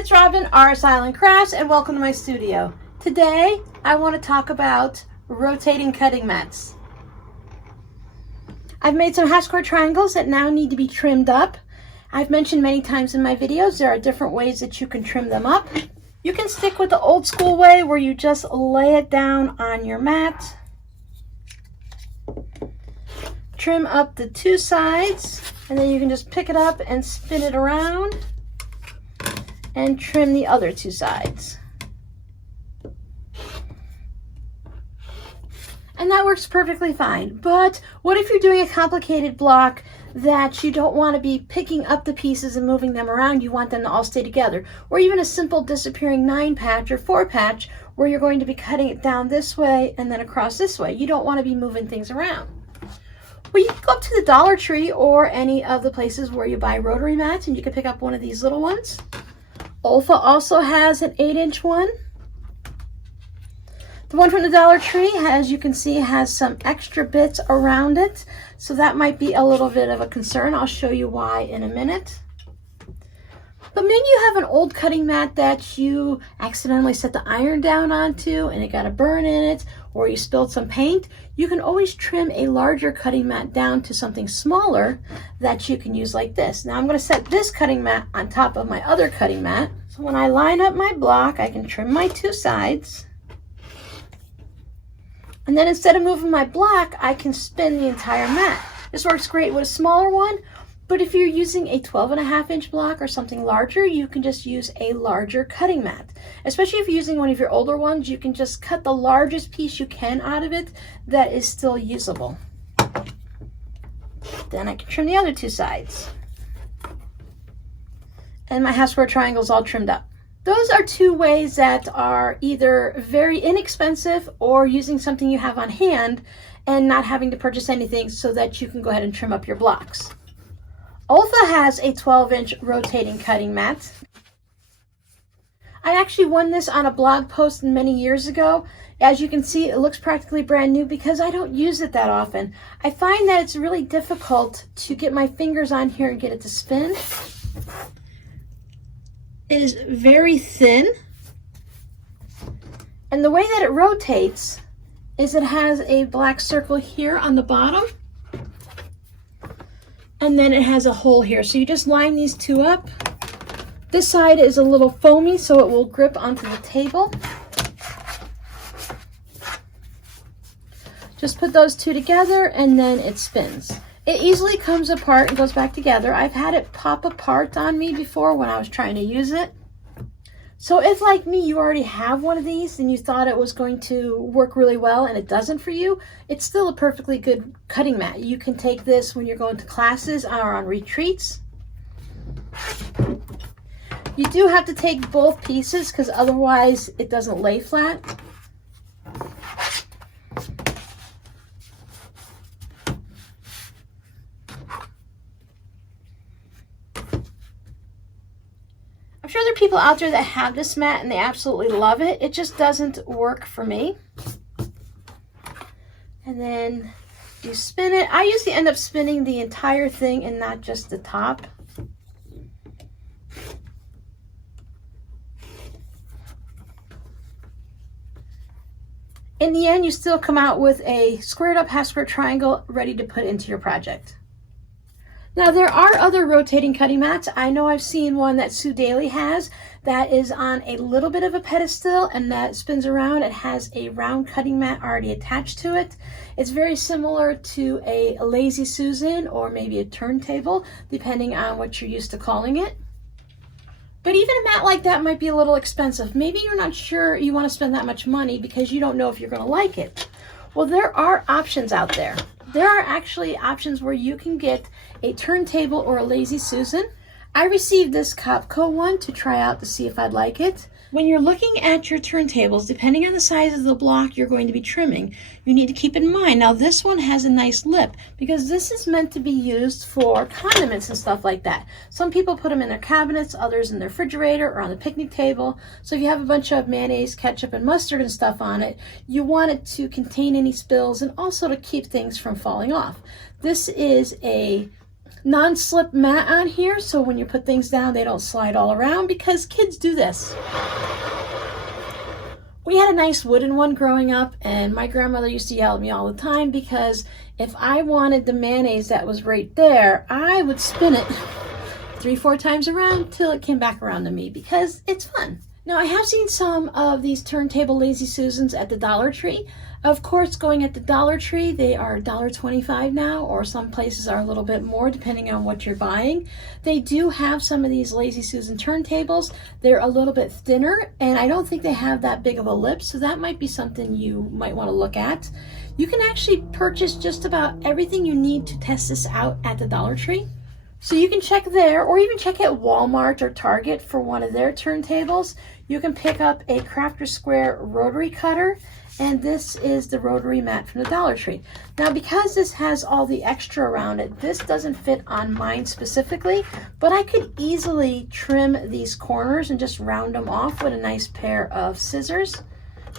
it's Robin, RS Island Crafts, and welcome to my studio. Today, I want to talk about rotating cutting mats. I've made some half square triangles that now need to be trimmed up. I've mentioned many times in my videos, there are different ways that you can trim them up. You can stick with the old school way where you just lay it down on your mat. Trim up the two sides, and then you can just pick it up and spin it around and trim the other two sides. And that works perfectly fine. But what if you're doing a complicated block that you don't want to be picking up the pieces and moving them around? You want them to all stay together. Or even a simple disappearing 9-patch or 4-patch where you're going to be cutting it down this way and then across this way. You don't want to be moving things around. Well, you can go up to the Dollar Tree or any of the places where you buy rotary mats, and you can pick up one of these little ones. Olfa also has an 8-inch one. The one from the Dollar Tree, as you can see, has some extra bits around it, so that might be a little bit of a concern. I'll show you why in a minute. But maybe you have an old cutting mat that you accidentally set the iron down onto and it got a burn in it, or you spilled some paint. You can always trim a larger cutting mat down to something smaller that you can use like this. Now I'm going to set this cutting mat on top of my other cutting mat. So when I line up my block, I can trim my two sides. And then instead of moving my block, I can spin the entire mat. This works great with a smaller one, but if you're using a 12.5-inch block or something larger, you can just use a larger cutting mat. Especially if you're using one of your older ones, you can just cut the largest piece you can out of it that is still usable. Then I can trim the other two sides. And my half square triangle is all trimmed up. Those are two ways that are either very inexpensive or using something you have on hand and not having to purchase anything so that you can go ahead and trim up your blocks. Olfa has a 12-inch rotating cutting mat. I actually won this on a blog post many years ago. As you can see, it looks practically brand new because I don't use it that often. I find that it's really difficult to get my fingers on here and get it to spin. It is very thin. And the way that it rotates is it has a black circle here on the bottom. And then it has a hole here. So you just line these two up. This side is a little foamy, so it will grip onto the table. Just put those two together and then it spins. It easily comes apart and goes back together. I've had it pop apart on me before when I was trying to use it. So if, like me, you already have one of these and you thought it was going to work really well and it doesn't for you, it's still a perfectly good cutting mat. You can take this when you're going to classes or on retreats. You do have to take both pieces because otherwise it doesn't lay flat. I'm sure there are people out there that have this mat and they absolutely love it. It just doesn't work for me. And then you spin it. I usually end up spinning the entire thing and not just the top. In the end, you still come out with a squared up half square triangle ready to put into your project. Now there are other rotating cutting mats. I know I've seen one that Sue Daly has that is on a little bit of a pedestal and that spins around. It has a round cutting mat already attached to it. It's very similar to a Lazy Susan or maybe a turntable, depending on what you're used to calling it. But even a mat like that might be a little expensive. Maybe you're not sure you want to spend that much money because you don't know if you're going to like it. Well, there are options out there. There are actually options where you can get a turntable or a Lazy Susan. I received this Copco one to try out to see if I'd like it. When you're looking at your turntables, depending on the size of the block you're going to be trimming, you need to keep in mind, now this one has a nice lip because this is meant to be used for condiments and stuff like that. Some people put them in their cabinets, others in their refrigerator or on the picnic table. So if you have a bunch of mayonnaise, ketchup, and mustard and stuff on it, you want it to contain any spills and also to keep things from falling off. This is a non-slip mat on here, so when you put things down, they don't slide all around, because kids do this. We had a nice wooden one growing up, and my grandmother used to yell at me all the time because if I wanted the mayonnaise that was right there, I would spin it 3-4 times around till it came back around to me, because it's fun. Now, I have seen some of these turntable Lazy Susans at the Dollar Tree. Of course, going at the Dollar Tree, they are $1.25 now, or some places are a little bit more depending on what you're buying. They do have some of these Lazy Susan turntables. They're a little bit thinner, and I don't think they have that big of a lip, so that might be something you might want to look at. You can actually purchase just about everything you need to test this out at the Dollar Tree. So you can check there, or even check at Walmart or Target for one of their turntables. You can pick up a Crafter Square rotary cutter, and this is the rotary mat from the Dollar Tree. Now, because this has all the extra around it, this doesn't fit on mine specifically, but I could easily trim these corners and just round them off with a nice pair of scissors.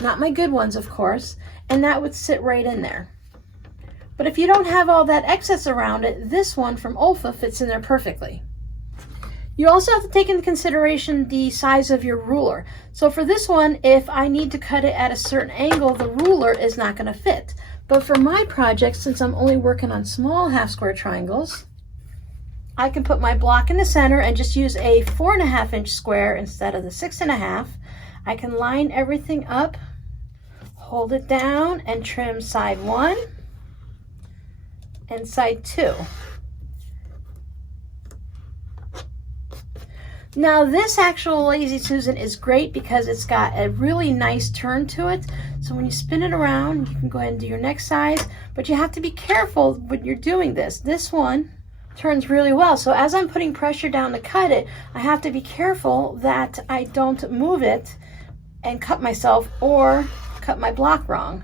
Not my good ones, of course, and that would sit right in there. But if you don't have all that excess around it, this one from Olfa fits in there perfectly. You also have to take into consideration the size of your ruler. So for this one, if I need to cut it at a certain angle, the ruler is not going to fit. But for my project, since I'm only working on small half square triangles, I can put my block in the center and just use a 4.5-inch square instead of the 6.5. I can line everything up, hold it down, and trim side 1 and side 2. Now, this actual Lazy Susan is great because it's got a really nice turn to it. So when you spin it around, you can go ahead and do your next size, but you have to be careful when you're doing this. This one turns really well. So as I'm putting pressure down to cut it, I have to be careful that I don't move it and cut myself or cut my block wrong.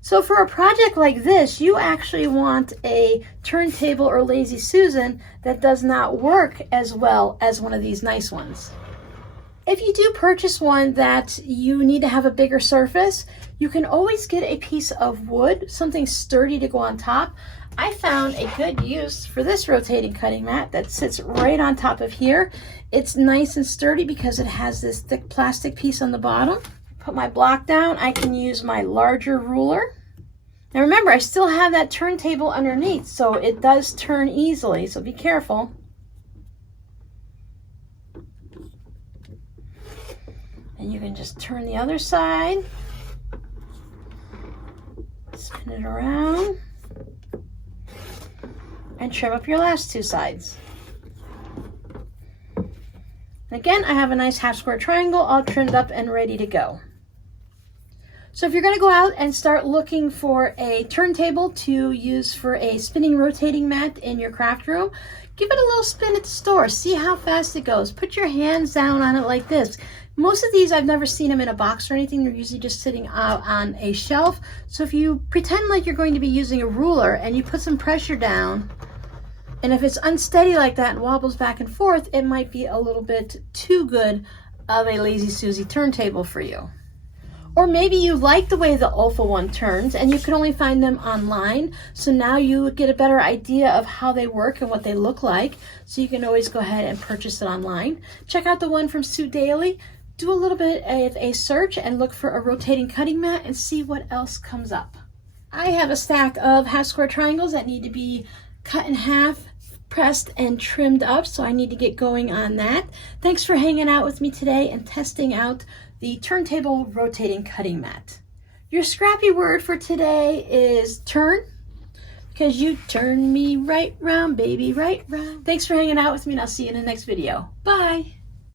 So for a project like this, you actually want a turntable or Lazy Susan that does not work as well as one of these nice ones. If you do purchase one that you need to have a bigger surface, you can always get a piece of wood, something sturdy to go on top. I found a good use for this rotating cutting mat that sits right on top of here. It's nice and sturdy because it has this thick plastic piece on the bottom. Put my block down, I can use my larger ruler. Now remember, I still have that turntable underneath, so it does turn easily, so be careful. And you can just turn the other side, spin it around, and trim up your last 2 sides. And again, I have a nice half square triangle all trimmed up and ready to go. So if you're going to go out and start looking for a turntable to use for a spinning rotating mat in your craft room, give it a little spin at the store. See how fast it goes. Put your hands down on it like this. Most of these, I've never seen them in a box or anything. They're usually just sitting out on a shelf. So if you pretend like you're going to be using a ruler and you put some pressure down, and if it's unsteady like that and wobbles back and forth, it might be a little bit too good of a Lazy Susie turntable for you. Or maybe you like the way the Olfa one turns and you can only find them online. So now you get a better idea of how they work and what they look like. So you can always go ahead and purchase it online. Check out the one from Sue Daly. Do a little bit of a search and look for a rotating cutting mat and see what else comes up. I have a stack of half square triangles that need to be cut in half, pressed and trimmed up, so I need to get going on that. Thanks for hanging out with me today and testing out the turntable rotating cutting mat. Your scrappy word for today is turn, because you turn me right round, baby, right round. Thanks for hanging out with me, and I'll see you in the next video. Bye.